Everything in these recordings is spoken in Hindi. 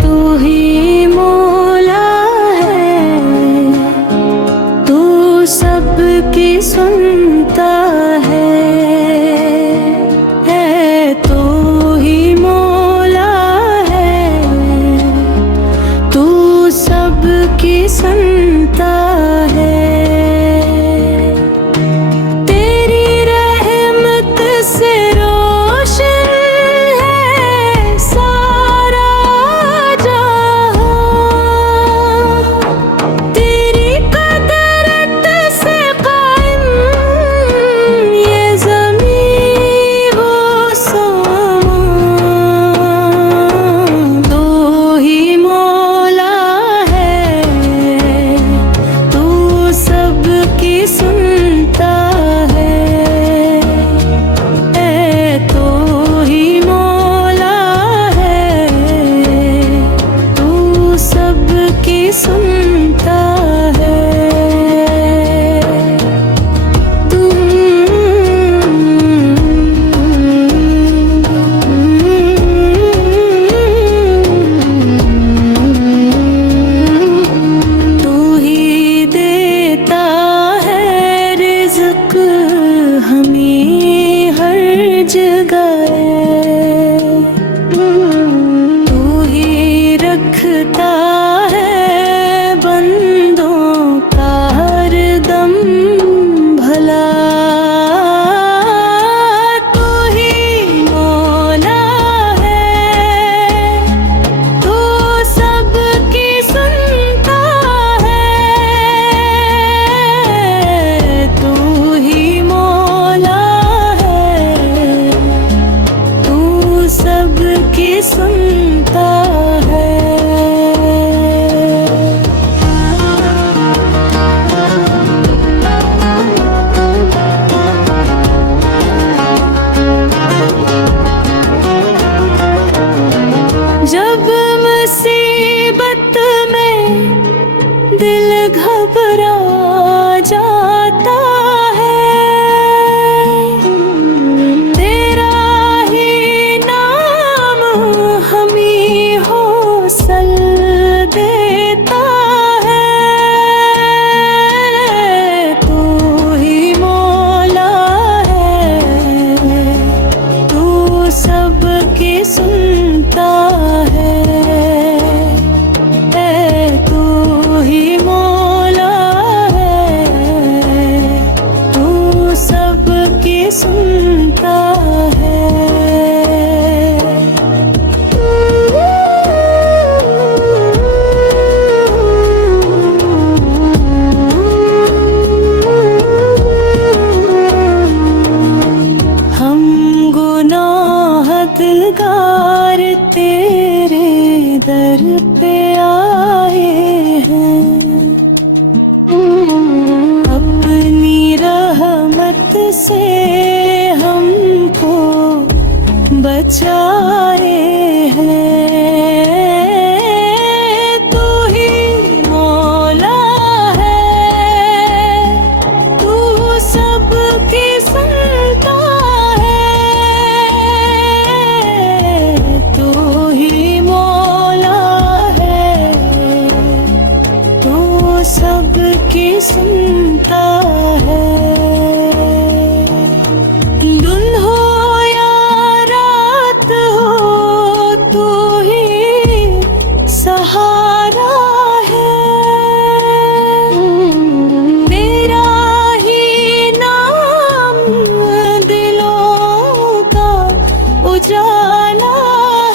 तू ही मौला है, तू सबकी सुनता है। तू ही मौला है, तू सबकी सुनता है। सुनता है। तू ही देता है रिज़्क़ हमें हर जगह, तू ही रखता सुनता है। जब मुसीबत में दिल घबरा जाता है, देता है। तू ही मौला है, तू सबकी सुनता है। तू ही मौला है, तू सबकी सुनता है। गुनाहगार तेरे दर पे आए हैं, अपनी रहमत से हमको बचाए हैं। तू ही मौला है, तू सबकी सुनता सबकी सुनता है। दिन हो या रात हो, तू ही सहारा है। तेरा ही नाम दिलों का उजाला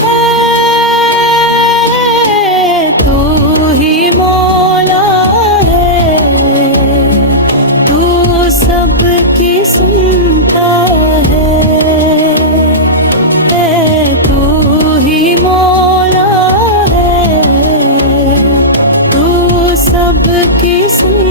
है। तू ही सबकी सुनता है। तू ही मौला है, तू सबकी सुनता है।